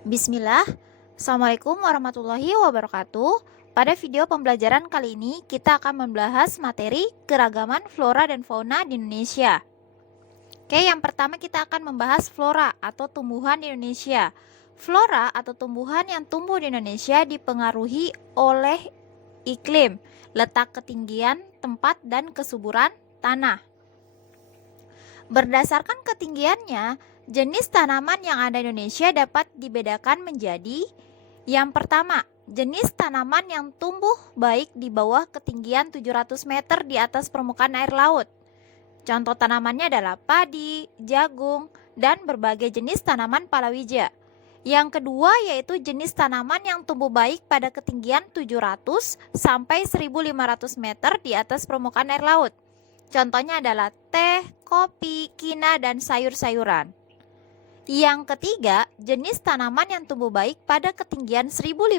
Bismillah, Assalamualaikum warahmatullahi wabarakatuh. Pada video pembelajaran kali ini kita akan membahas materi keragaman flora dan fauna di Indonesia. Oke, yang pertama kita akan membahas flora atau tumbuhan di Indonesia. Flora atau tumbuhan yang tumbuh di Indonesia dipengaruhi oleh iklim, letak ketinggian tempat dan kesuburan tanah. Berdasarkan ketinggiannya, jenis tanaman yang ada di Indonesia dapat dibedakan menjadi yang pertama, jenis tanaman yang tumbuh baik di bawah ketinggian 700 meter di atas permukaan air laut. Contoh tanamannya adalah padi, jagung, dan berbagai jenis tanaman palawija. Yang kedua yaitu jenis tanaman yang tumbuh baik pada ketinggian 700 sampai 1500 meter di atas permukaan air laut. Contohnya adalah teh, kopi, kina, dan sayur-sayuran. Yang ketiga, jenis tanaman yang tumbuh baik pada ketinggian 1500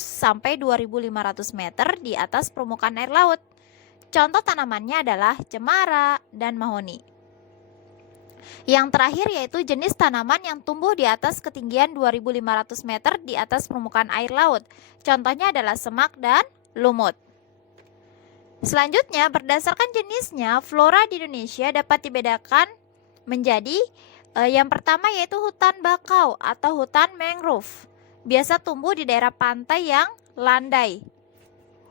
sampai 2500 meter di atas permukaan air laut. Contoh tanamannya adalah cemara dan mahoni. Yang terakhir yaitu jenis tanaman yang tumbuh di atas ketinggian 2500 meter di atas permukaan air laut. Contohnya adalah semak dan lumut. Selanjutnya, berdasarkan jenisnya, flora di Indonesia dapat dibedakan menjadi yang pertama yaitu hutan bakau atau hutan mangrove. Biasa tumbuh di daerah pantai yang landai.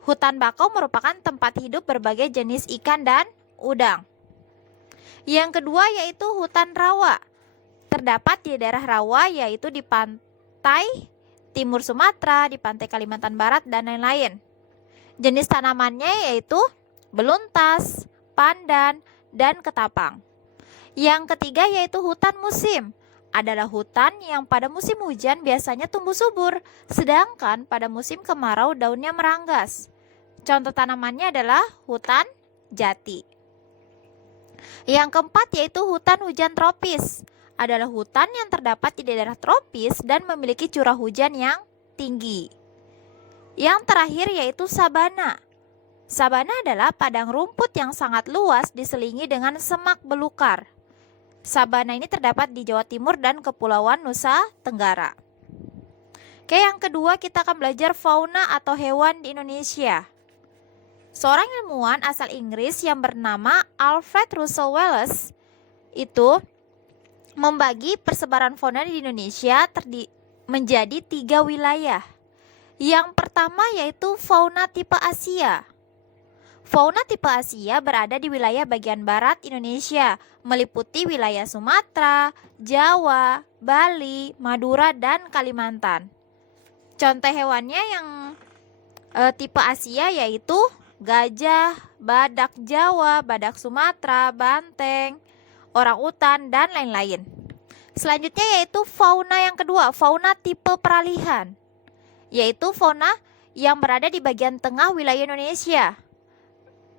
Hutan bakau merupakan tempat hidup berbagai jenis ikan dan udang. Yang kedua yaitu hutan rawa. Terdapat di daerah rawa yaitu di pantai timur Sumatera, di pantai Kalimantan Barat, dan lain-lain. Jenis tanamannya yaitu beluntas, pandan, dan ketapang. Yang ketiga yaitu hutan musim. Adalah hutan yang pada musim hujan biasanya tumbuh subur, sedangkan pada musim kemarau daunnya meranggas. Contoh tanamannya adalah hutan jati. Yang keempat yaitu hutan hujan tropis. Adalah hutan yang terdapat di daerah tropis dan memiliki curah hujan yang tinggi. Yang terakhir yaitu sabana. Sabana adalah padang rumput yang sangat luas diselingi dengan semak belukar. Sabana ini terdapat di Jawa Timur dan Kepulauan Nusa Tenggara. Oke, yang kedua kita akan belajar fauna atau hewan di Indonesia. Seorang ilmuwan asal Inggris yang bernama Alfred Russel Wallace itu membagi persebaran fauna di Indonesia menjadi 3 wilayah. Yang pertama yaitu fauna tipe Asia. Fauna tipe Asia berada di wilayah bagian barat Indonesia, meliputi wilayah Sumatera, Jawa, Bali, Madura, dan Kalimantan. Contoh hewannya yang tipe Asia yaitu gajah, badak Jawa, badak Sumatera, banteng, orang-utan, dan lain-lain. Selanjutnya yaitu fauna yang kedua, fauna tipe peralihan, yaitu fauna yang berada di bagian tengah wilayah Indonesia.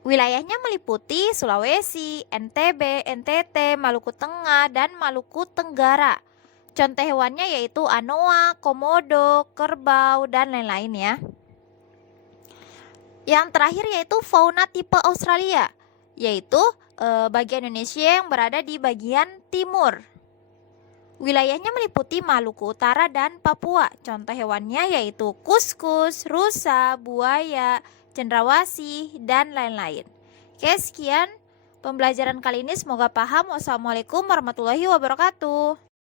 Wilayahnya meliputi Sulawesi, NTB, NTT, Maluku Tengah, dan Maluku Tenggara. Contoh hewannya yaitu anoa, komodo, kerbau, dan lain-lain ya. Yang terakhir yaitu fauna tipe Australia, yaitu bagian Indonesia yang berada di bagian timur. Wilayahnya meliputi Maluku Utara dan Papua. Contoh hewannya yaitu kuskus, rusa, buaya, cendrawasih, dan lain-lain. Oke, sekian pembelajaran kali ini. Semoga paham. Wassalamualaikum warahmatullahi wabarakatuh.